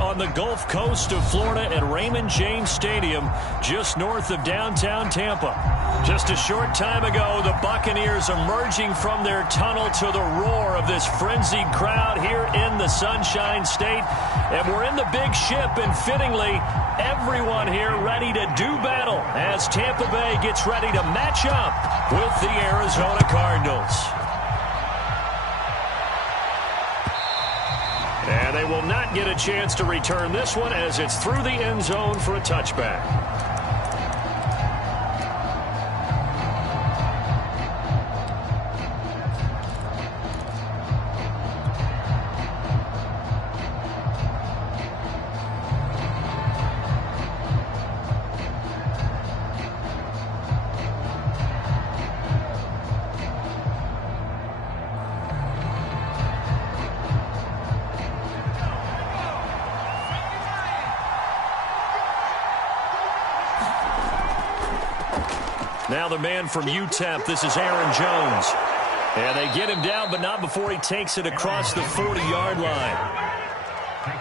on the Gulf Coast of Florida at Raymond James Stadium, just north of downtown Tampa. Just a short time ago, the Buccaneers emerging from their tunnel to the roar of this frenzied crowd here in the Sunshine State. And we're in the big ship, and fittingly, everyone here ready to do battle as Tampa Bay gets ready to match up with the Arizona Cardinals. And they will not get a chance to return this one as it's through the end zone for a touchback. Now the man from UTEP, this is Aaron Jones. And they get him down, but not before he takes it across the 40-yard line.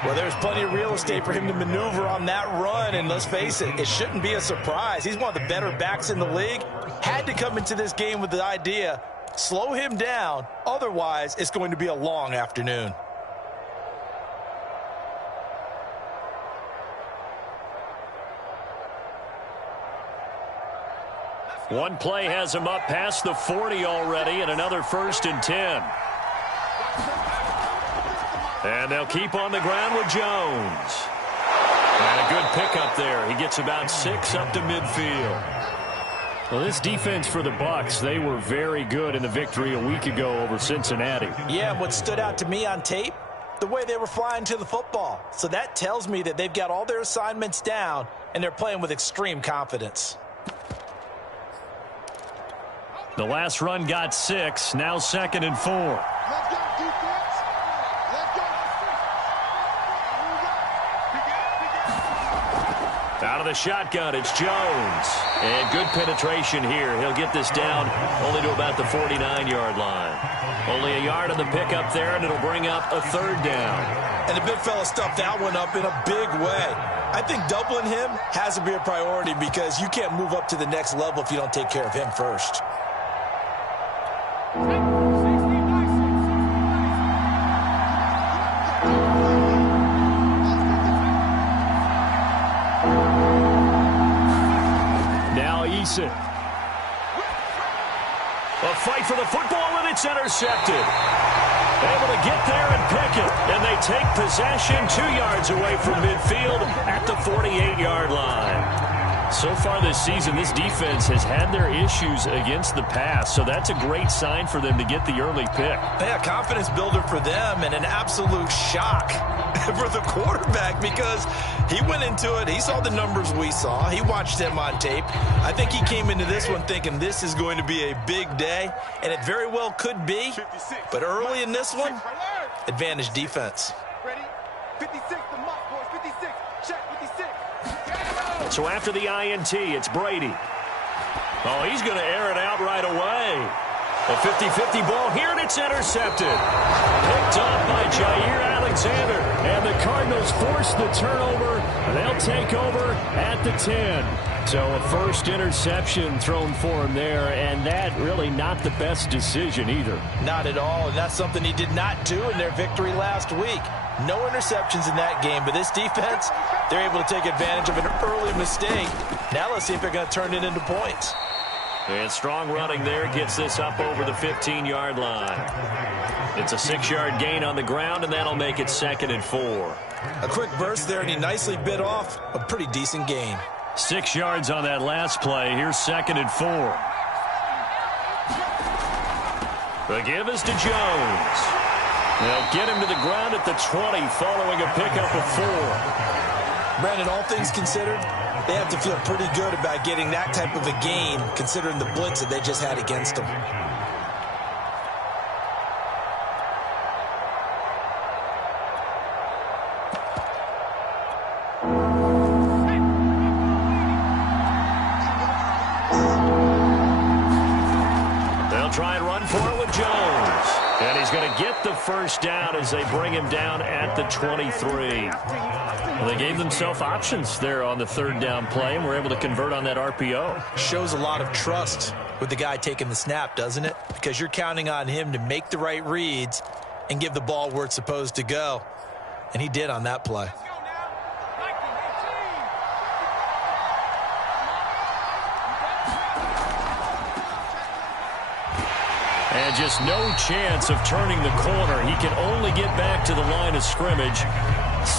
Well, there's plenty of real estate for him to maneuver on that run, and let's face it, it shouldn't be a surprise. He's one of the better backs in the league. Had to come into this game with the idea, slow him down, otherwise it's going to be a long afternoon. One play has him up past the 40 already, and another 1st and 10. And they'll keep on the ground with Jones. And a good pickup there. He gets about 6 up to midfield. Well, this defense for the Bucs, they were very good in the victory a week ago over Cincinnati. Yeah, what stood out to me on tape, the way they were flying to the football. So that tells me that they've got all their assignments down, and they're playing with extreme confidence. The last run got 6, now 2nd and 4. Let's go, defense. Let's go. Out of the shotgun, it's Jones. And good penetration here. He'll get this down only to about the 49-yard line. Only a yard on the pickup there, and it'll bring up a 3rd down. And the big fella stuffed that one up in a big way. I think doubling him has to be a priority because you can't move up to the next level if you don't take care of him first. Now Eason. A fight for the football, and it's intercepted. Able to get there and pick it. And they take possession 2 yards away from midfield at the 48-yard line. So far this season, this defense has had their issues against the pass, so that's a great sign for them to get the early pick. Yeah, confidence builder for them and an absolute shock for the quarterback because he went into it. He saw the numbers we saw. He watched them on tape. I think he came into this one thinking this is going to be a big day, and it very well could be. But early in this one, advantage defense. Ready? 56, the mark, boys. 56. Check 56. So after the INT, it's Brady. Oh, he's going to air it out right away. A 50-50 ball here, and it's intercepted. Picked up by Jair Alexander. And the Cardinals force the turnover. They'll take over at the 10. So a first interception thrown for him there, and that really not the best decision either. Not at all, and that's something he did not do in their victory last week. No interceptions in that game, but this defense, they're able to take advantage of an early mistake. Now let's see if they're going to turn it into points. And strong running there gets this up over the 15-yard line. It's a 6-yard gain on the ground, and that'll make it 2nd and 4. A quick burst there, and he nicely bit off a pretty decent gain. 6 yards on that last play. Here's 2nd and 4. The give is to Jones. They'll get him to the ground at the 20 following a pickup of 4. Brandon, all things considered, they have to feel pretty good about getting that type of a gain considering the blitz that they just had against them. he's going to get the first down as they bring him down at the 23. Well, they gave themselves options there on the third down play and were able to convert on that RPO. Shows a lot of trust with the guy taking the snap, doesn't it? Because you're counting on him to make the right reads and give the ball where it's supposed to go. And he did on that play. And just no chance of turning the corner. He can only get back to the line of scrimmage.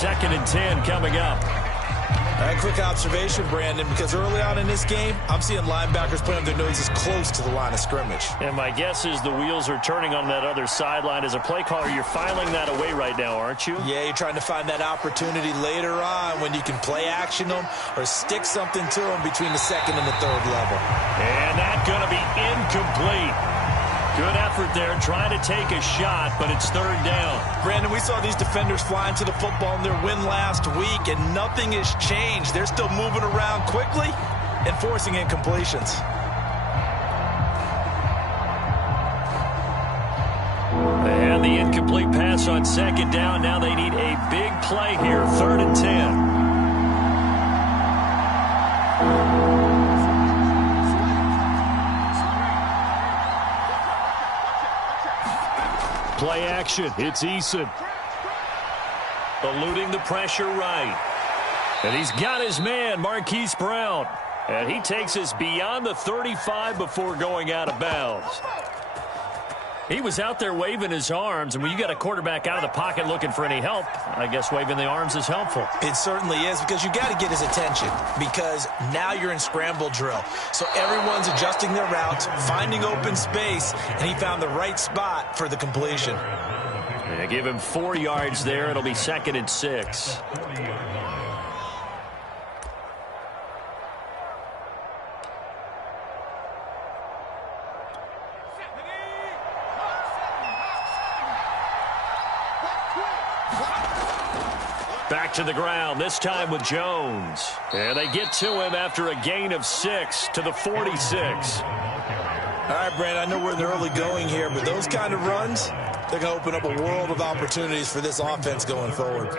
2nd and 10 coming up. A quick observation, Brandon, because early on in this game, I'm seeing linebackers putting their noses close to the line of scrimmage. And my guess is the wheels are turning on that other sideline. As a play caller, you're filing that away right now, aren't you? Yeah, you're trying to find that opportunity later on when you can play action them or stick something to them between the 2nd and the 3rd level. And that's going to be incomplete. Good effort there, trying to take a shot, but it's 3rd down. Brandon, we saw these defenders flying to the football in their win last week, and nothing has changed. They're still moving around quickly and forcing incompletions. And the incomplete pass on 2nd down. Now they need a big play here, 3rd and 10. Play action. It's Eason. Eluding the pressure right. And he's got his man, Marquise Brown. And he takes us beyond the 35 before going out of bounds. He was out there waving his arms, and when you got a quarterback out of the pocket looking for any help, I guess waving the arms is helpful. It certainly is, because you got to get his attention, because now you're in scramble drill. So everyone's adjusting their routes, finding open space, and he found the right spot for the completion. They give him 4 yards there. It'll be 2nd and 6. Back to the ground, this time with Jones. And they get to him after a gain of 6 to the 46. All right, Brandon, I know we're in the early going here, but those kind of runs, they're going to open up a world of opportunities for this offense going forward.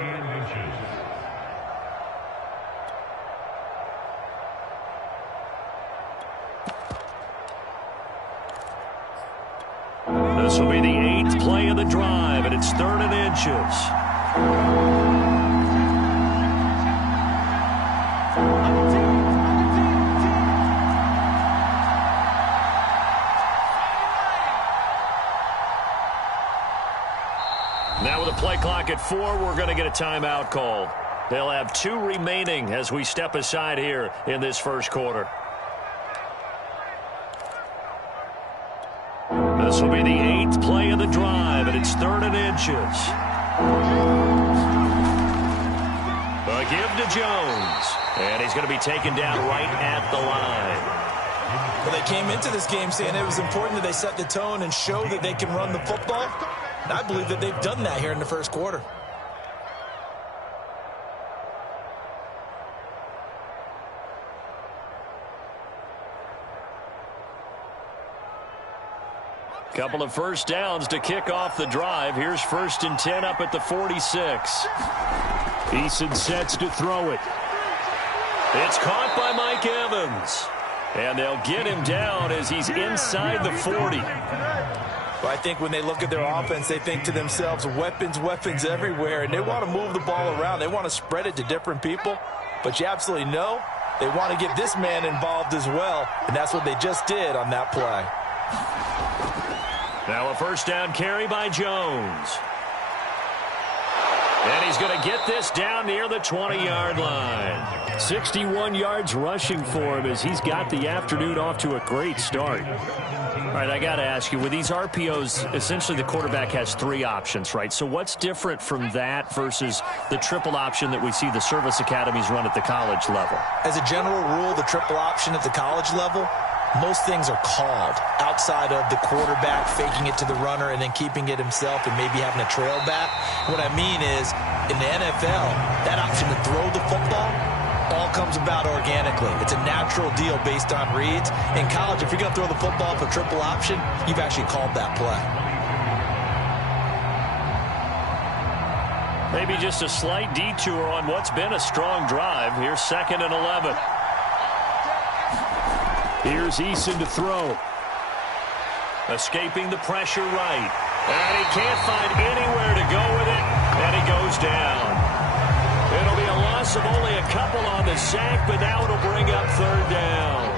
This will be the 8th play of the drive, and it's 3rd and inches. Now with a play clock at 4, we're going to get a timeout called. They'll have 2 remaining as we step aside here in this first quarter. This will be the 8th play of the drive, and it's 3rd and inches. A give to Jones, and he's going to be taken down right at the line. Well, they came into this game saying it was important that they set the tone and show that they can run the football. And I believe that they've done that here in the first quarter. Couple of first downs to kick off the drive. Here's 1st and 10 up at the 46. Eason sets to throw it. It's caught by Mike Evans. And they'll get him down as he's inside the 40. Well, I think when they look at their offense, they think to themselves, weapons, weapons everywhere. And they want to move the ball around. They want to spread it to different people. But you absolutely know they want to get this man involved as well. And that's what they just did on that play. Now a first down carry by Jones. And he's going to get this down near the 20-yard line. 61 yards rushing for him as he's got the afternoon off to a great start. All right, I got to ask you, with these RPOs, essentially the quarterback has 3 options, right? So what's different from that versus the triple option that we see the service academies run at the college level? As a general rule, the triple option at the college level, most things are called outside of the quarterback faking it to the runner and then keeping it himself and maybe having a trail back. What I mean is, in the NFL, that option to throw the football all comes about organically. It's a natural deal based on reads. In college, if you're going to throw the football for triple option, you've actually called that play. Maybe just a slight detour on what's been a strong drive. Here's 2nd and 11. Here's Eason to throw. Escaping the pressure right. And he can't find anywhere to go with it. And he goes down. It'll be a loss of only a couple on the sack, but now it'll bring up 3rd down.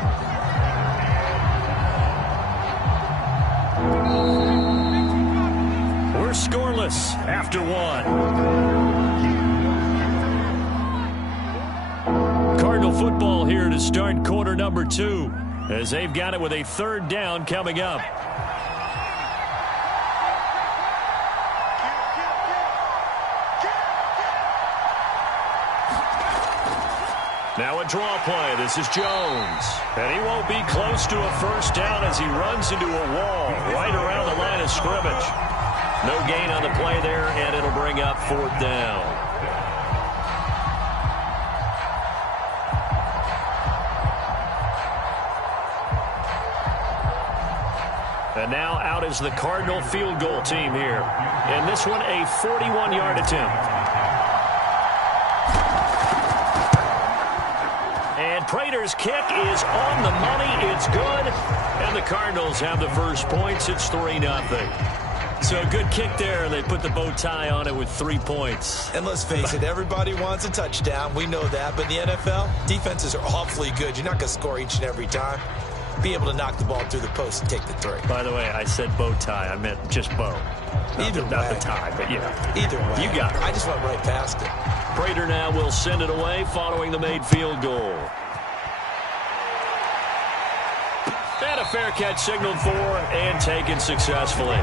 We're scoreless after 1. Cardinal football here to start quarter number 2, as they've got it with a 3rd down coming up. Now a draw play. This is Jones. And he won't be close to a 1st down as he runs into a wall right around the line of scrimmage. No gain on the play there, and it'll bring up 4th down. And now out is the Cardinal field goal team here. And this one a 41-yard attempt. And Prater's kick is on the money. It's good. And the Cardinals have the first points. It's 3-0. So a good kick there. They put the bow tie on it with 3 points. And let's face it, everybody wants a touchdown. We know that. But in the NFL, defenses are awfully good. You're not going to score each and every time. Be able to knock the ball through the post and take the 3. By the way, I said bow tie. I meant just bow. Not the tie, but yeah. Either way. You got it. I just went right past it. Prater now will send it away following the made field goal. And a fair catch signaled for and taken successfully.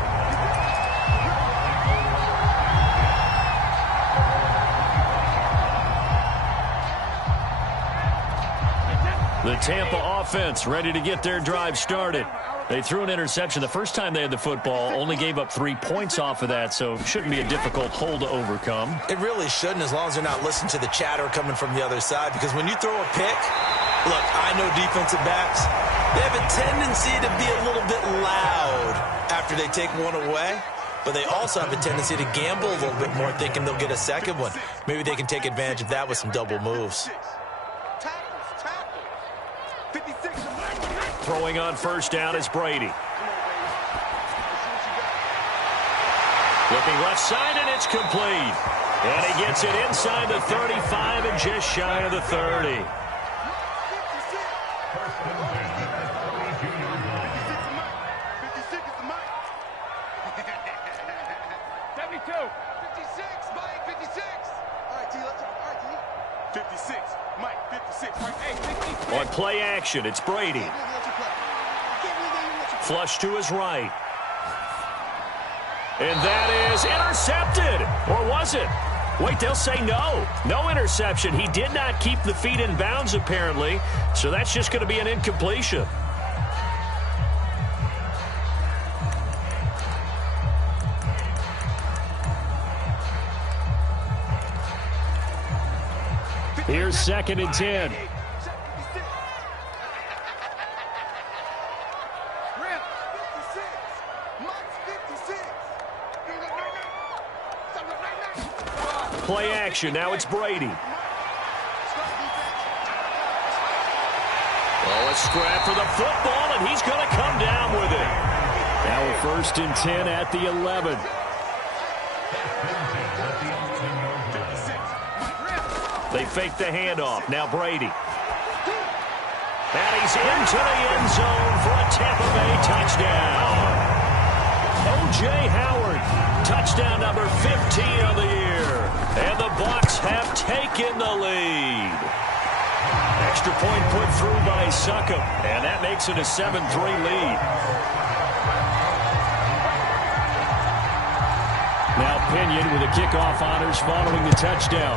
The Tampa offense ready to get their drive started. They threw an interception the first time they had the football, only gave up 3 points off of that, so shouldn't be a difficult hole to overcome. It really shouldn't, as long as they're not listening to the chatter coming from the other side, because when you throw a pick, look, I know defensive backs, they have a tendency to be a little bit loud after they take one away, but they also have a tendency to gamble a little bit more, thinking they'll get a second one. Maybe they can take advantage of that with some double moves. Throwing on 1st down is Brady. Looking left side, and it's complete. And he gets it inside the 35 and just shy of the 30. On play action, it's Brady. Flush to his right. And that is intercepted. Or was it? Wait, they'll say no. No interception. He did not keep the feet in bounds, apparently. So that's just going to be an incompletion. Here's 2nd and 10. Play action. Now it's Brady. Oh, a scrap for the football, and he's going to come down with it. Now a 1st and 10 at the 11. They fake the handoff. Now Brady. And he's into the end zone for a Tampa Bay touchdown. O.J. Howard, touchdown number 15 of the year. And the Bucs have taken the lead. Extra point put through by Succop, and that makes it a 7-3 lead. Now Pinion with the kickoff honors following the touchdown.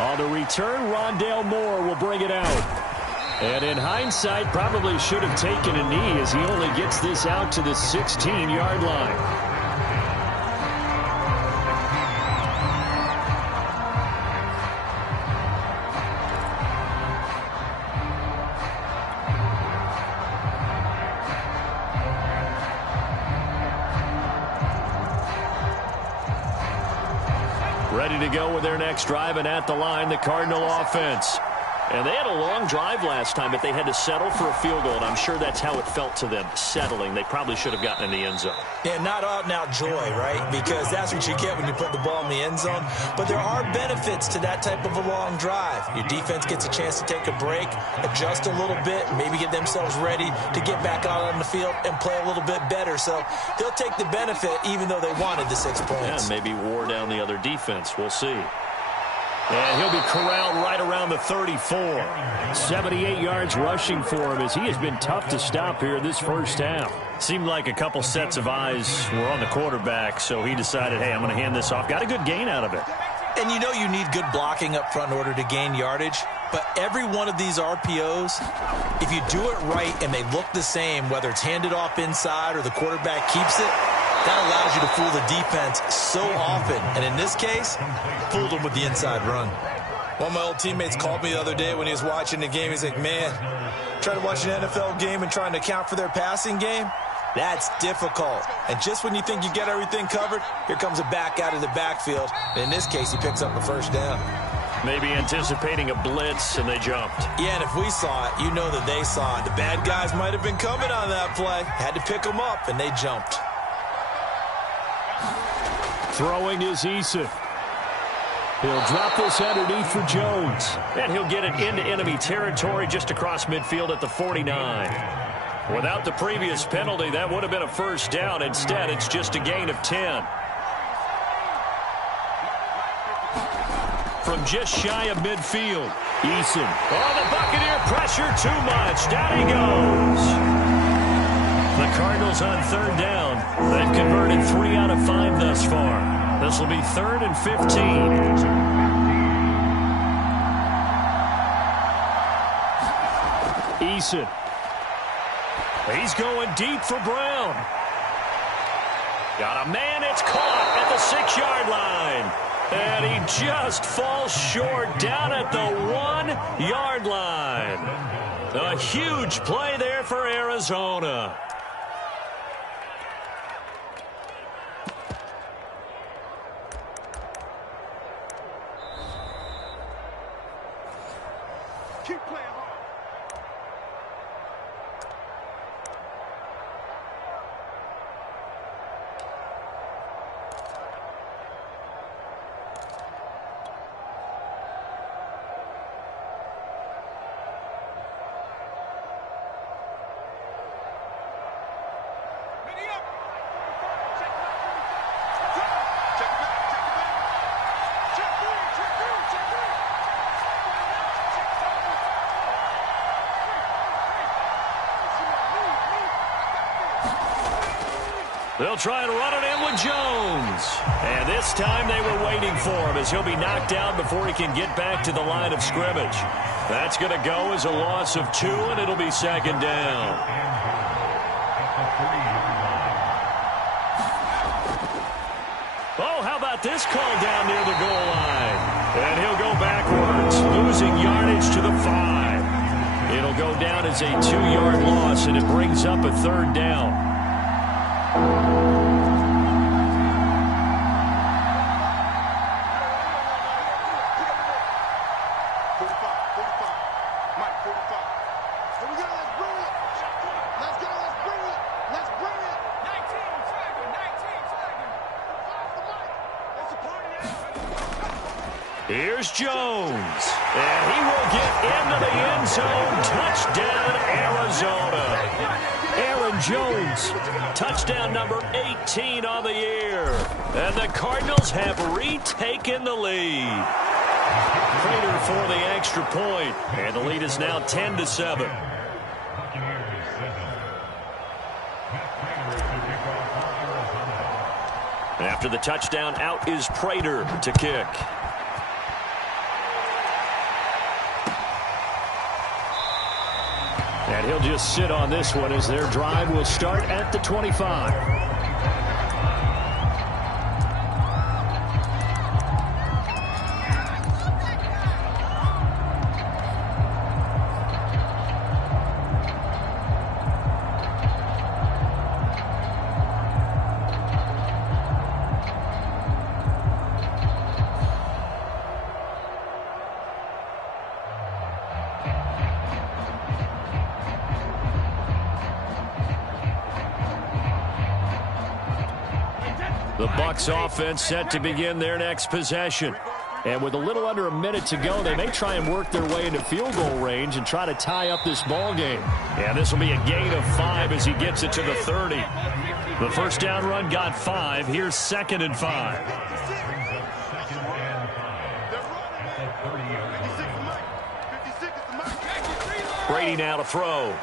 On the return, Rondale Moore will bring it out. And in hindsight, probably should have taken a knee as he only gets this out to the 16-yard line. Ready to go with their next drive, and at the line, the Cardinal offense. And they had a long drive last time, but they had to settle for a field goal, and I'm sure that's how it felt to them, settling. They probably should have gotten in the end zone. Yeah, not out-and-out joy, right? Because that's what you get when you put the ball in the end zone. But there are benefits to that type of a long drive. Your defense gets a chance to take a break, adjust a little bit, maybe get themselves ready to get back out on the field and play a little bit better. So they'll take the benefit even though they wanted the 6 points. Yeah, maybe wore down the other defense. We'll see. And he'll be corralled right around the 34. 78 yards rushing for him as he has been tough to stop here this first half. Seemed like a couple sets of eyes were on the quarterback, so he decided, hey, I'm going to hand this off. Got a good gain out of it. And you know you need good blocking up front in order to gain yardage. But every one of these RPOs, if you do it right and they look the same, whether it's handed off inside or the quarterback keeps it, that allows you to fool the defense so often. And in this case, fooled them with the inside run. One of my old teammates called me the other day when he was watching the game. He's like, man, trying to watch an NFL game and trying to account for their passing game, that's difficult. And just when you think you get everything covered, here comes a back out of the backfield. And in this case, he picks up a first down. Maybe anticipating a blitz, and they jumped. Yeah, and if we saw it, you know that they saw it. The bad guys might have been coming on that play. Had to pick them up, and they jumped. Throwing is Eason. He'll drop this underneath for Jones. And he'll get it into enemy territory just across midfield at the 49. Without the previous penalty, that would have been a first down. Instead, it's just a gain of 10. From just shy of midfield, Eason. Oh, the Buccaneer pressure too much. Down he goes. The Cardinals on third down. They've converted 3 out of 5 thus far. This will be 3rd and 15. Eason. He's going deep for Brown. Got a man. It's caught at the 6-yard line. And he just falls short down at the 1-yard line. A huge play there for Arizona. Keep playing hard. They'll try and run it in with Jones. And this time they were waiting for him as he'll be knocked down before he can get back to the line of scrimmage. That's going to go as a loss of 2, and it'll be 2nd down. Oh, how about this call down near the goal line? And he'll go backwards, losing yardage to the 5. It'll go down as a 2-yard loss, and it brings up a 3rd down. Here's Jones, and he will get into the end zone. Touchdown, Arizona. Aaron Jones, touchdown number 18 on the year. And the Cardinals have retaken the lead. Prater for the extra point, and the lead is now 10-7. After the touchdown, out is Prater to kick. And he'll just sit on this one as their drive will start at the 25. The Bucs offense set to begin their next possession. And with a little under a minute to go, they may try and work their way into field goal range and try to tie up this ball game. And this will be a gain of 5 as he gets it to the 30. The first down run got 5. Here's 2nd and 5. Brady now to throw.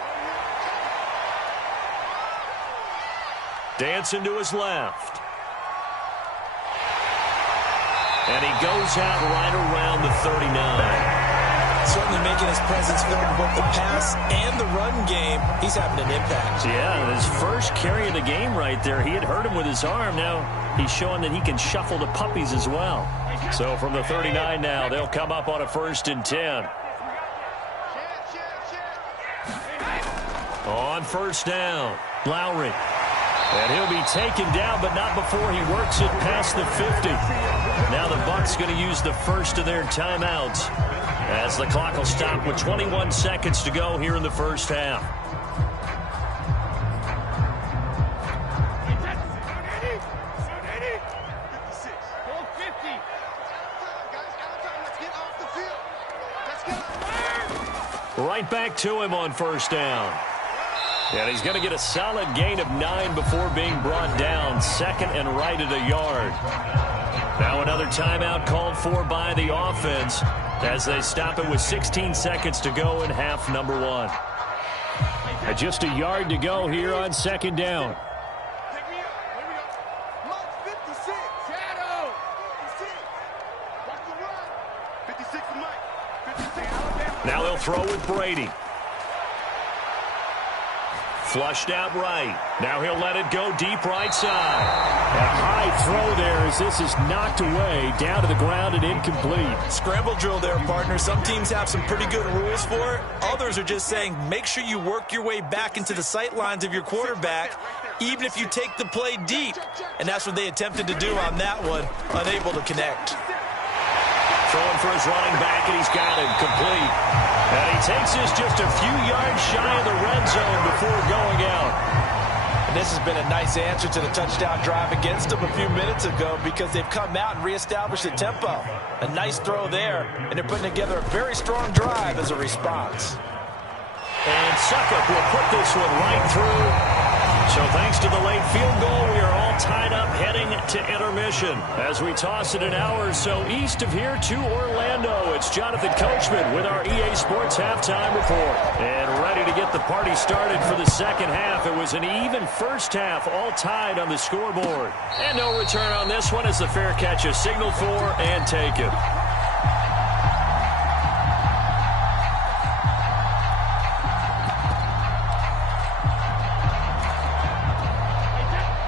Dancing to his left. And he goes out right around the 39. Certainly making his presence felt in both the pass and the run game. He's having an impact. Yeah, his first carry of the game right there. He had hurt him with his arm. Now he's showing that he can shuffle the puppies as well. So from the 39 now, they'll come up on a 1st and 10. On 1st down, Lowry. And he'll be taken down, but not before he works it past the 50. Now the Bucs going to use the first of their timeouts as the clock will stop with 21 seconds to go here in the first half. Right back to him on 1st down. And he's going to get a solid gain of 9 before being brought down. 2nd and right at a yard. Now another timeout called for by the offense as they stop it with 16 seconds to go in half number 1. And just a yard to go here on 2nd down. Now they'll throw with Brady. Flushed out right. Now he'll let it go deep right side. A high throw there as this is knocked away down to the ground and incomplete. Scramble drill there, partner. Some teams have some pretty good rules for it. Others are just saying make sure you work your way back into the sight lines of your quarterback, even if you take the play deep. And that's what they attempted to do on that one, unable to connect. Throwing for his running back, and he's got him complete. And he takes this just a few yards shy of the red zone before going out. And this has been a nice answer to the touchdown drive against them a few minutes ago because they've come out and reestablished the tempo. A nice throw there, and they're putting together a very strong drive as a response. And Suckup will put this one right through. So thanks to the late field goal, we are all tied up heading to intermission. As we toss it an hour or so east of here to Orlando, it's Jonathan Coachman with our EA Sports Halftime Report. And ready to get the party started for the second half. It was an even first half, all tied on the scoreboard. And no return on this one as the fair catch is signaled for and taken.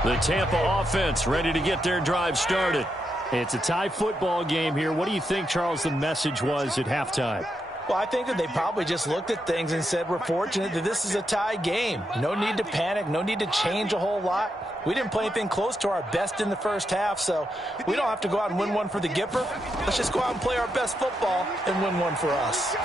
The Tampa offense ready to get their drive started. It's a tie football game here. What do you think, Charles, the message was at halftime? Well, I think that they probably just looked at things and said, we're fortunate that this is a tie game. No need to panic. No need to change a whole lot. We didn't play anything close to our best in the first half, so we don't have to go out and win one for the Gipper. Let's just go out and play our best football and win one for us.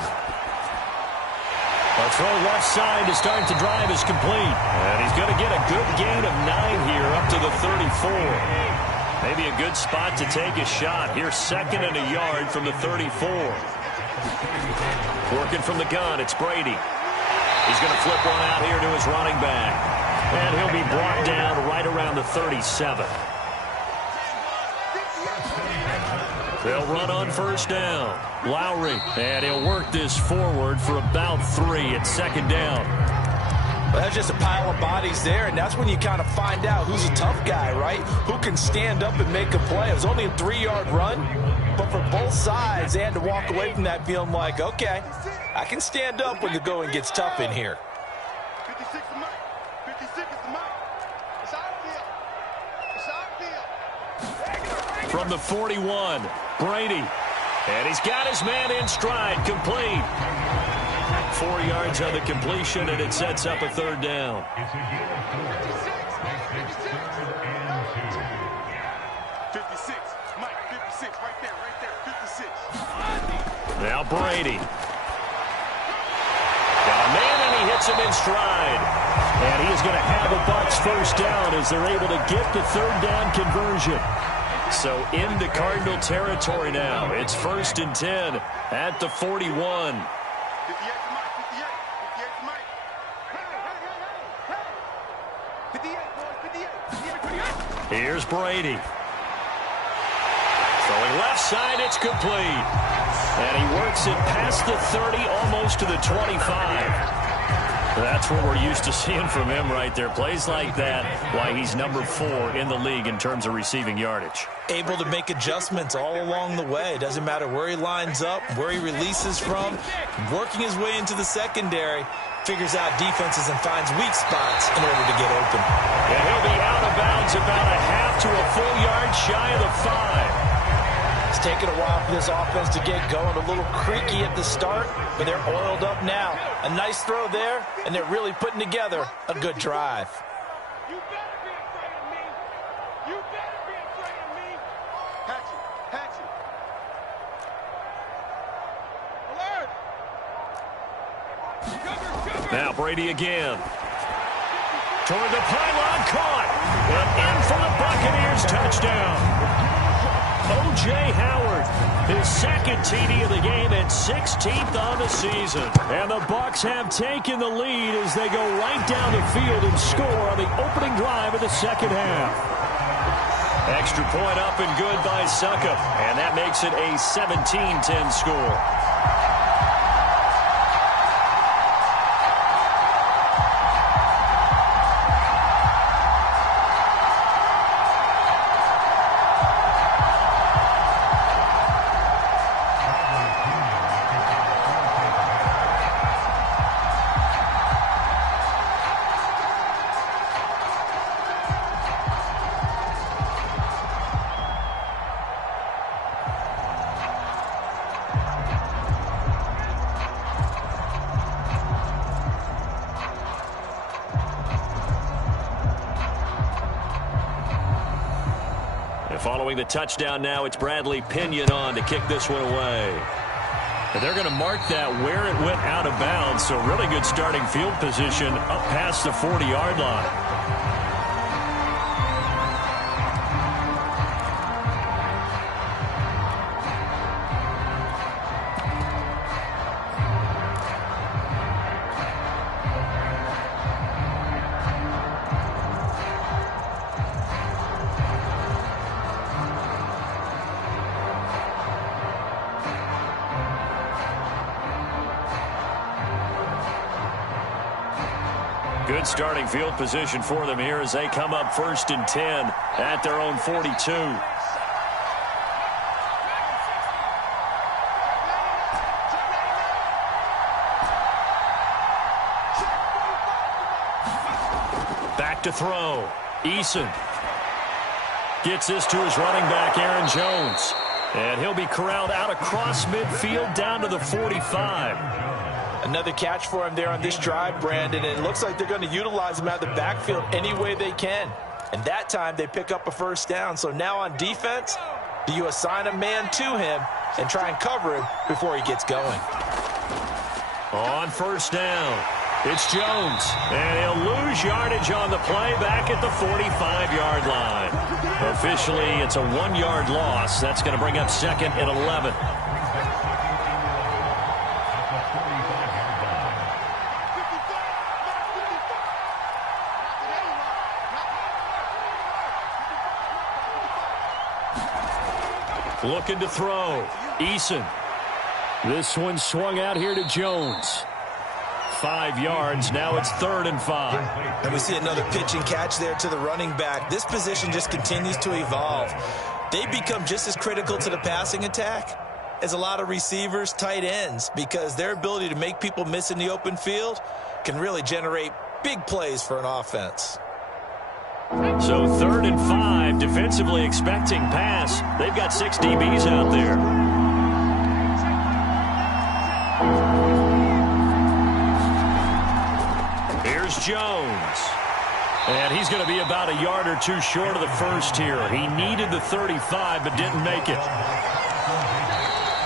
A throw left side to start the drive is complete. And he's going to get a good gain of 9 here up to the 34. Maybe a good spot to take a shot. Here's 2nd and a yard from the 34. Working from the gun, it's Brady. He's going to flip one out here to his running back. And he'll be brought down right around the 37. They'll run on 1st down. Lowry, and he'll work this forward for about 3 at 2nd down. Well, that's just a pile of bodies there, and that's when you kind of find out who's a tough guy, right? Who can stand up and make a play. It was only a 3-yard run, but for both sides, they had to walk away from that feeling like, okay, I can stand up when the going gets tough in here. 56 is Mike. 56 is the Mike. It's our deal. It's our deal. From the 41, Brady. And he's got his man in stride, complete. 4 yards on the completion, and it sets up a 3rd down. 56. Mike, 56. Right there. 56. Now Brady. Got a man, and he hits him in stride. And he is going to have the Bucs first down as they're able to get the third down conversion. So into Cardinal territory now. It's 1st and 10 at the 41. 58 to Mike, 58 to Mike. 58, boys, 58. Here's Brady. Throwing left side, it's complete. And he works it past the 30, almost to the 25. That's what we're used to seeing from him right there. Plays like that, why he's number 4 in the league in terms of receiving yardage. Able to make adjustments all along the way. Doesn't matter where he lines up, where he releases from. Working his way into the secondary, figures out defenses and finds weak spots in order to get open. And he'll be out of bounds about a half to a full yard shy of the 5. It's taken a while for this offense to get going. A little creaky at the start, but they're oiled up now. A nice throw there, and they're really putting together a good drive. You better be afraid of me. You better be afraid of me. Hatchet. Alert. Now Brady again. Toward the pylon, caught. And in for the Buccaneers, touchdown. O.J. Howard, his second TD of the game and 16th on the season. And the Bucs have taken the lead as they go right down the field and score on the opening drive of the second half. Extra point up and good by Succop, and that makes it a 17-10 score. Following the touchdown now, it's Bradley Pinion on to kick this one away. And they're going to mark that where it went out of bounds, so really good starting field position up past the 40-yard line. Good starting field position for them here as they come up 1st and 10 at their own 42. Back to throw. Eason gets this to his running back, Aaron Jones. And he'll be corralled out across midfield down to the 45. Another catch for him there on this drive, Brandon, and it looks like they're going to utilize him out of the backfield any way they can. And that time they pick up a first down. So now on defense, do you assign a man to him and try and cover him before he gets going? On first down, it's Jones. And he'll lose yardage on the play back at the 45-yard line. Officially, it's a 1-yard loss. That's going to bring up 2nd and 11. Looking to throw. Eason. This one swung out here to Jones. 5 yards. Now it's 3rd and 5. And we see another pitch and catch there to the running back. This position just continues to evolve. They become just as critical to the passing attack as a lot of receivers, tight ends, because their ability to make people miss in the open field can really generate big plays for an offense. So 3rd and 5, defensively expecting pass. They've got 6 DBs out there. Here's Jones. And he's going to be about a yard or two short of the first here. He needed the 35 but didn't make it.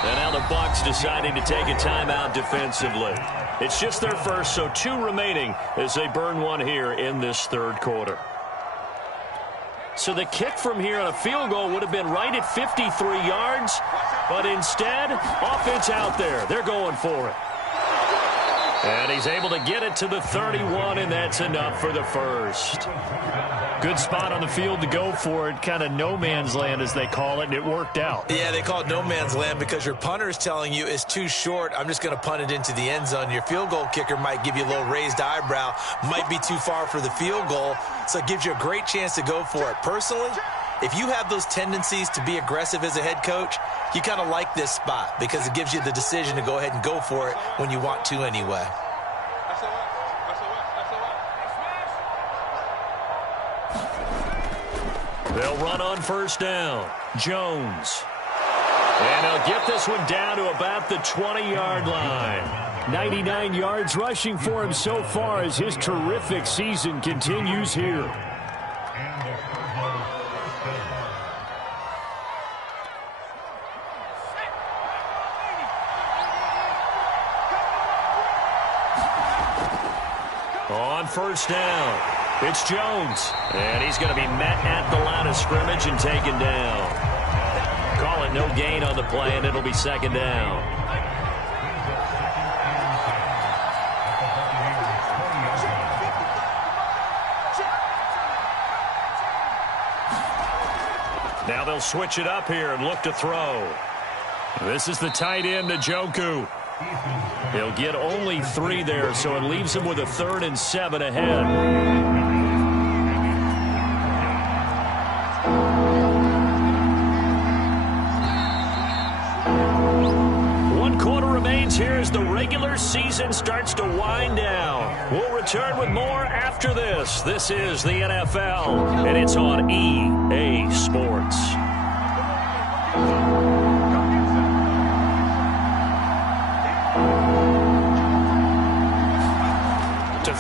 And now the Bucs deciding to take a timeout defensively. It's just their first, so 2 remaining as they burn one here in this third quarter. So the kick from here on a field goal would have been right at 53 yards, but instead, offense out there. They're going for it. And he's able to get it to the 31, and that's enough for the first. Good spot on the field to go for it, kind of no man's land as they call it, and it worked out. Yeah, they call it no man's land because your punter is telling you it's too short. I'm just going to punt it into the end zone. Your field goal kicker might give you a little raised eyebrow, might be too far for the field goal, so it gives you a great chance to go for it. Personally, if you have those tendencies to be aggressive as a head coach, you kind of like this spot because it gives you the decision to go ahead and go for it when you want to anyway. They'll run on first down. Jones. And he'll get this one down to about the 20-yard line. 99 yards rushing for him so far as his terrific season continues here. On first down, it's Jones. And he's going to be met at the line of scrimmage and taken down. Call it no gain on the play, and it'll be second down. Now they'll switch it up here and look to throw. This is the tight end, Njoku. He'll get only 3 there, so it leaves him with a 3rd and 7 ahead. One quarter remains here as the regular season starts to wind down. We'll return with more after this. This is the NFL, and it's on EA Sports.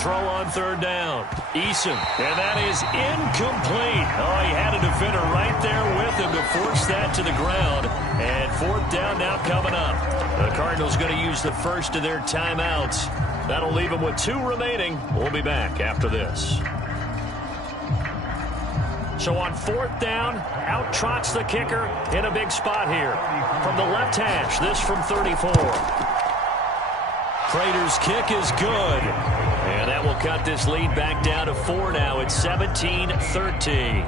Throw on third down. Eason, and that is incomplete. Oh, he had a defender right there with him to force that to the ground. And 4th down now coming up. The Cardinals going to use the first of their timeouts. That'll leave them with 2 remaining. We'll be back after this. So on 4th down, out trots the kicker in a big spot here. From the left hash, this from 34. Prater's kick is good. And that will cut this lead back down to 4 now. It's 17-13.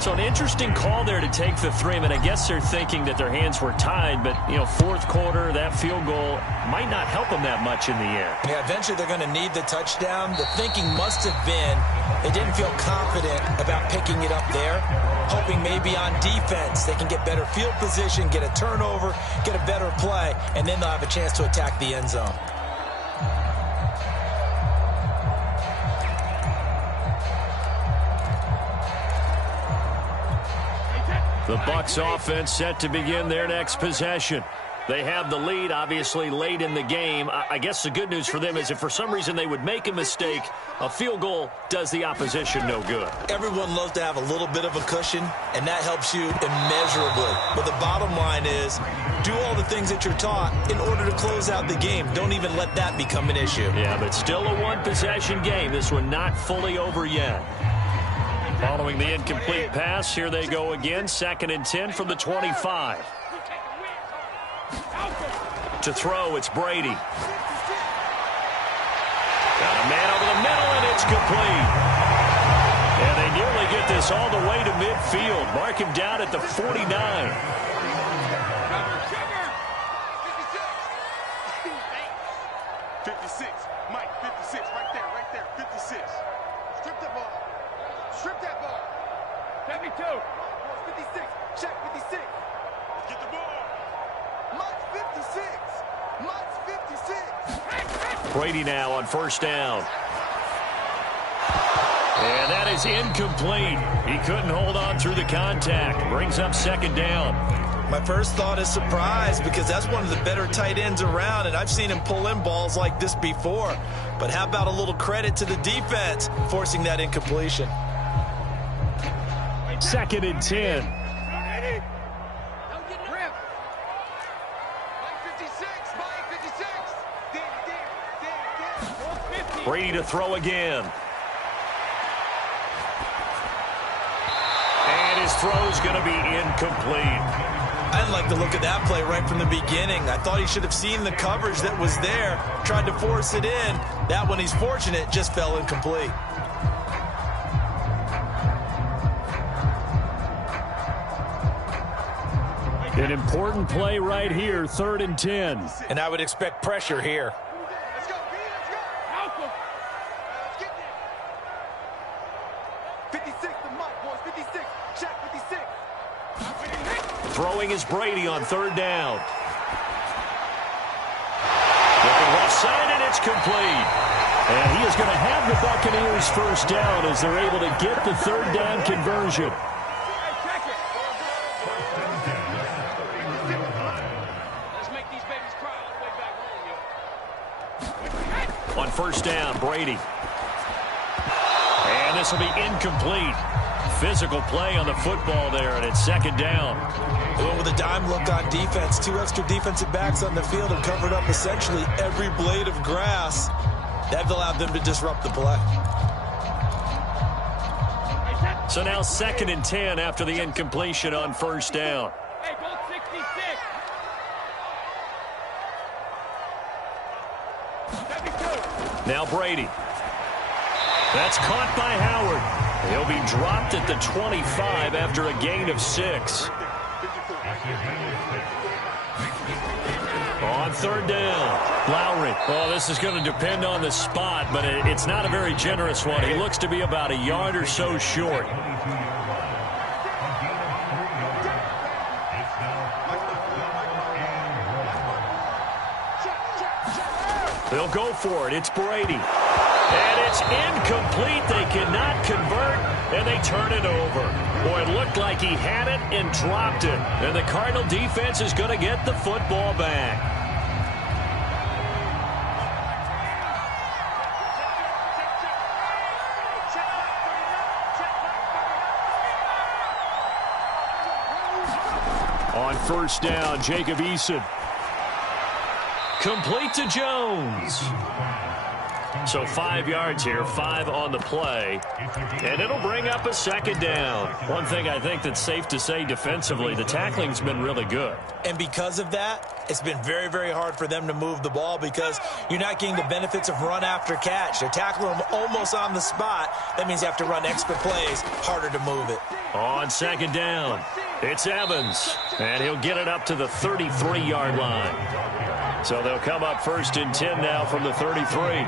So an interesting call there to take the 3. I mean, I guess they're thinking that their hands were tied, but, you know, 4th quarter, that field goal might not help them that much in the end. Yeah, eventually they're going to need the touchdown. The thinking must have been they didn't feel confident about picking it up there, hoping maybe on defense they can get better field position, get a turnover, get a better play, and then they'll have a chance to attack the end zone. The Bucs offense set to begin their next possession. They have the lead, obviously, late in the game. I guess the good news for them is if for some reason they would make a mistake, a field goal does the opposition no good. Everyone loves to have a little bit of a cushion, and that helps you immeasurably. But the bottom line is do all the things that you're taught in order to close out the game. Don't even let that become an issue. Yeah, but still a one-possession game. This one not fully over yet. Following the incomplete pass, here they go again. 2nd and 10 from the 25. To throw, it's Brady. Got a man over the middle, and it's complete. And they nearly get this all the way to midfield. Mark him down at the 49. 56, Mike, 56, right there, 56. Strip that ball. Strip that ball. 72. 56. Check 56. Let's get the ball. Mike's 56. Mike's 56. Brady now on first down. And that is incomplete. He couldn't hold on through the contact. Brings up 2nd down. My first thought is surprise because that's one of the better tight ends around, and I've seen him pull in balls like this before. But how about a little credit to the defense forcing that incompletion? 2nd and 10. Brady to throw again. And his throw's going to be incomplete. I didn't like the look of that play right from the beginning. I thought he should have seen the coverage that was there, tried to force it in. That one, he's fortunate, just fell incomplete. An important play right here, 3rd and 10. And I would expect pressure here. Let's go, B, let's go. Alpha. Let's get there. 56, the mark, boys. 56. Check, 56. Throwing is Brady on 3rd down. Looking left side, and it's complete. And he is going to have the Buccaneers first down as they're able to get the 3rd down conversion. On 1st down, Brady. And this will be incomplete. Physical play on the football there, and it's 2nd down. Well, with a dime look on defense, 2 extra defensive backs on the field and covered up essentially every blade of grass. That allowed them to disrupt the play. So now 2nd and 10 after the incompletion on 1st down. Hey, go 66. Now Brady. That's caught by Howard. He'll be dropped at the 25 after a gain of 6. On 3rd down, Lowry. Well, this is going to depend on the spot, but it's not a very generous one. He looks to be about a yard or so short. They'll go for it. It's Brady. And it's incomplete. They cannot convert, and they turn it over. Boy, it looked like he had it and dropped it. And the Cardinal defense is going to get the football back. On 1st down, Jacob Eason. Complete to Jones. So 5 yards here, 5 on the play. And it'll bring up a 2nd down. One thing I think that's safe to say defensively, the tackling's been really good. And because of that, it's been very, very hard for them to move the ball because you're not getting the benefits of run after catch. They're tackling them almost on the spot. That means you have to run extra plays, harder to move it. On 2nd down, it's Evans. And he'll get it up to the 33-yard line. So they'll come up 1st and 10 now from the 33.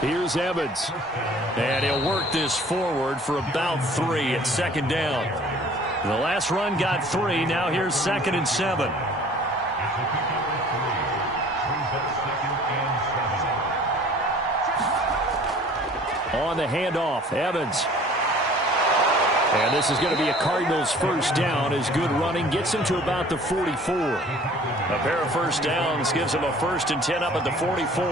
Here's Evans. And he'll work this forward for about 3 at 2nd down. The last run got 3. Now here's 2nd and 7. On the handoff, Evans. And this is going to be a Cardinals first down as good running gets him to about the 44. A pair of first downs gives him a 1st and 10 up at the 44.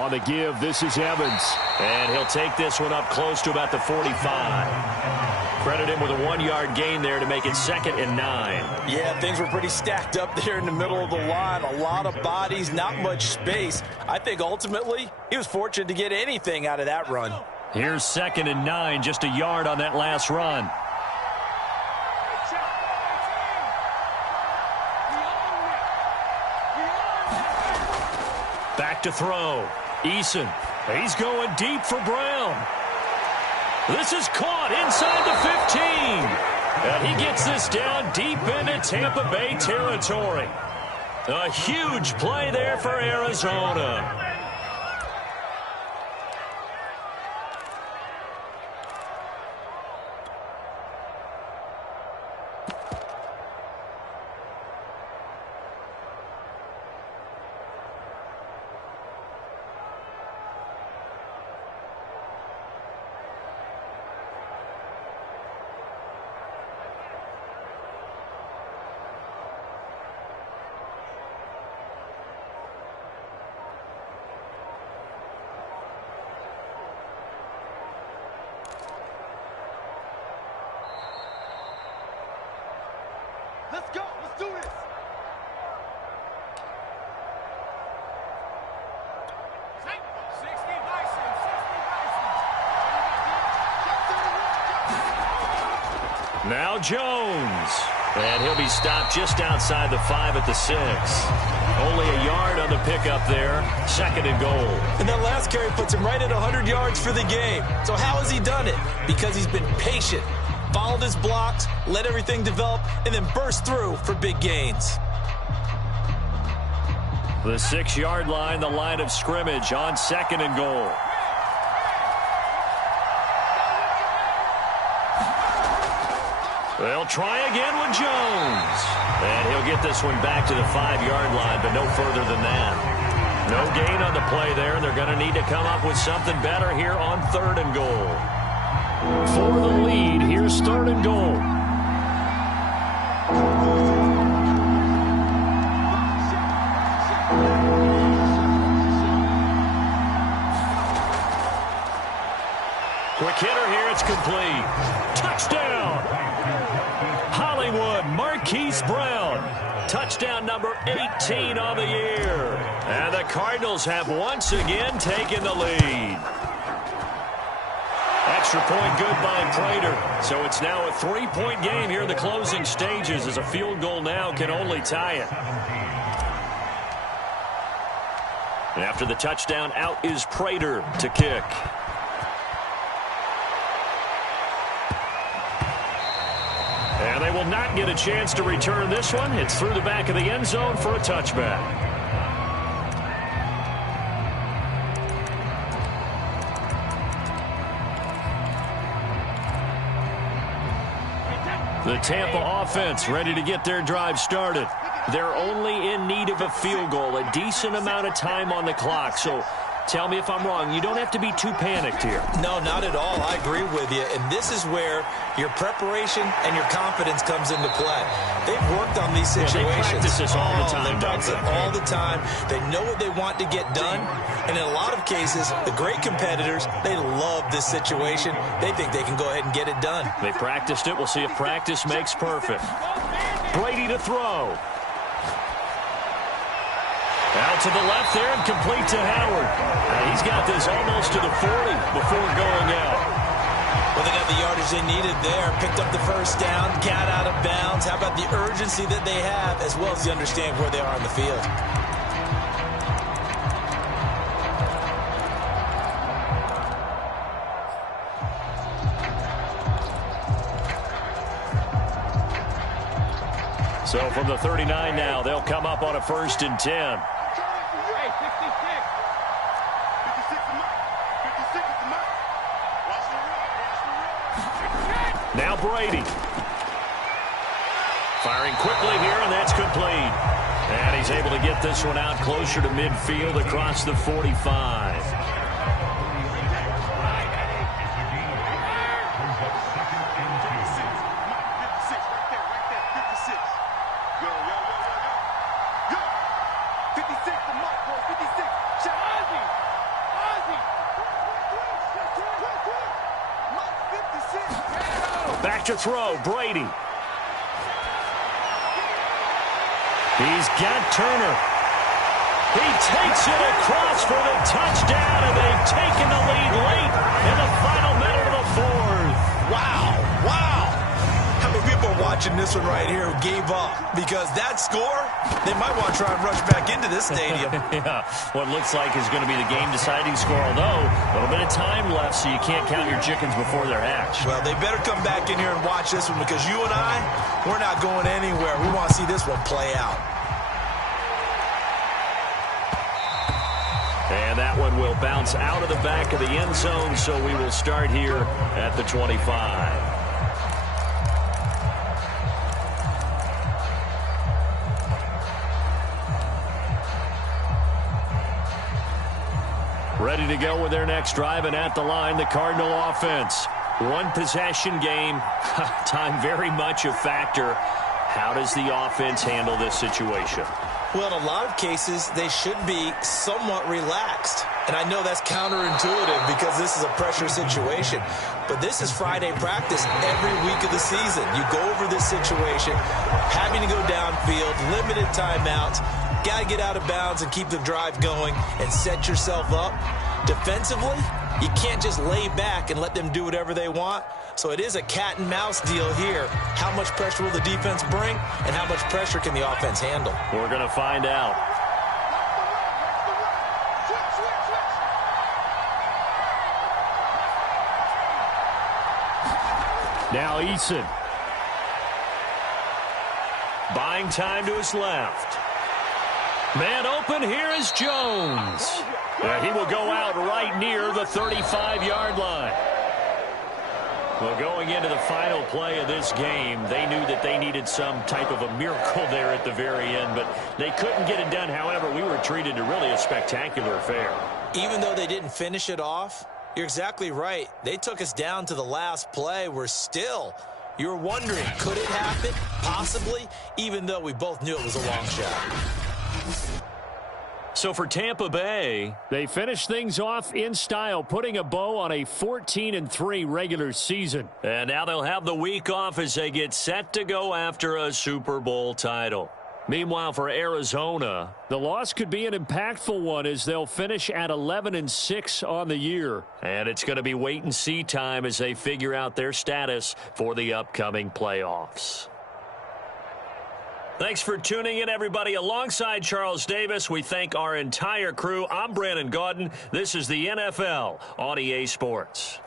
On the give, this is Evans. And he'll take this one up close to about the 45. Credit him with a 1-yard gain there to make it 2nd and 9. Yeah, things were pretty stacked up there in the middle of the line. A lot of bodies, not much space. I think ultimately he was fortunate to get anything out of that run. Here's 2nd and 9, just a yard on that last run. Back to throw. Eason. He's going deep for Brown. This is caught inside the 15. And he gets this down deep into Tampa Bay territory. A huge play there for Arizona. Let's go. Let's do this. Now Jones. And he'll be stopped just outside the 5 at the 6. Only a yard on the pickup there. 2nd and goal. And that last carry puts him right at 100 yards for the game. So how has he done it? Because he's been patient, followed his blocks, let everything develop, and then burst through for big gains. The 6-yard line, the line of scrimmage on 2nd and goal. They'll try again with Jones. And he'll get this one back to the 5-yard line, but no further than that. No gain on the play there. They're going to need to come up with something better here on 3rd and goal. For the lead, here's 3rd and goal. Quick hitter here, it's complete. Touchdown! Hollywood Marquise Brown. Touchdown number 18 on the year. And the Cardinals have once again taken the lead. Extra point good by Prater. So it's now a 3-point game here in the closing stages, as a field goal now can only tie it. And after the touchdown, out is Prater to kick. And they will not get a chance to return this one. It's through the back of the end zone for a touchback. The Tampa offense ready to get their drive started. They're only in need of a field goal, a decent amount of time on the clock. So tell me if I'm wrong. You don't have to be too panicked here. No, not at all. I agree with you. And this is where your preparation and your confidence comes into play. They've worked on these situations. They practice this all the time. They practice it all the time. They know what they want to get done. And in a lot of cases, the great competitors, they love this situation. They think they can go ahead and get it done. They practiced it. We'll see if practice makes perfect. Brady to throw. Out to the left there and complete to Howard. He's got this almost to the 40 before going out. Well, they got the yardage they needed there. Picked up the first down, got out of bounds. How about the urgency that they have, as well as they understand where they are on the field? So from the 39 now, they'll come up on a 1st and 10. Now Brady. Firing quickly here, and that's complete. And he's able to get this one out closer to midfield across the 45. Back to throw, Brady. He's got Turner. He takes it across for the touchdown, and they've taken the lead late in the final minute of the 4th. Wow, wow. How many people are watching this one right here who gave up? Because that score, they might want to try and rush back into this stadium. Yeah, what looks like is going to be the game-deciding score, although a little bit of time left, so you can't count your chickens before they're hatched. Well, they better come back in here and watch this one, because you and I, we're not going anywhere. We want to see this one play out. And that one will bounce out of the back of the end zone, so we will start here at the 25. Ready to go with their next drive, and at the line, the Cardinal offense. One possession game, time very much a factor. How does the offense handle this situation? Well, in a lot of cases, they should be somewhat relaxed. And I know that's counterintuitive because this is a pressure situation. But this is Friday practice every week of the season. You go over this situation, having to go downfield, limited timeouts, got to get out of bounds and keep the drive going and set yourself up. Defensively, you can't just lay back and let them do whatever they want. So it is a cat and mouse deal here. How much pressure will the defense bring and how much pressure can the offense handle? We're going to find out. Now Eason. Buying time to his left. Man open, here is Jones. He will go out right near the 35-yard line. Well, going into the final play of this game, they knew that they needed some type of a miracle there at the very end, but they couldn't get it done. However, we were treated to really a spectacular affair. Even though they didn't finish it off, you're exactly right. They took us down to the last play. You're wondering, could it happen? Possibly, even though we both knew it was a long shot. So for Tampa Bay, they finished things off in style, putting a bow on a 14-3 regular season. And now they'll have the week off as they get set to go after a Super Bowl title. Meanwhile, for Arizona, the loss could be an impactful one as they'll finish at 11-6 on the year. And it's going to be wait-and-see time as they figure out their status for the upcoming playoffs. Thanks for tuning in, everybody. Alongside Charles Davis, we thank our entire crew. I'm Brandon Gaudin. This is the NFL on EA Sports.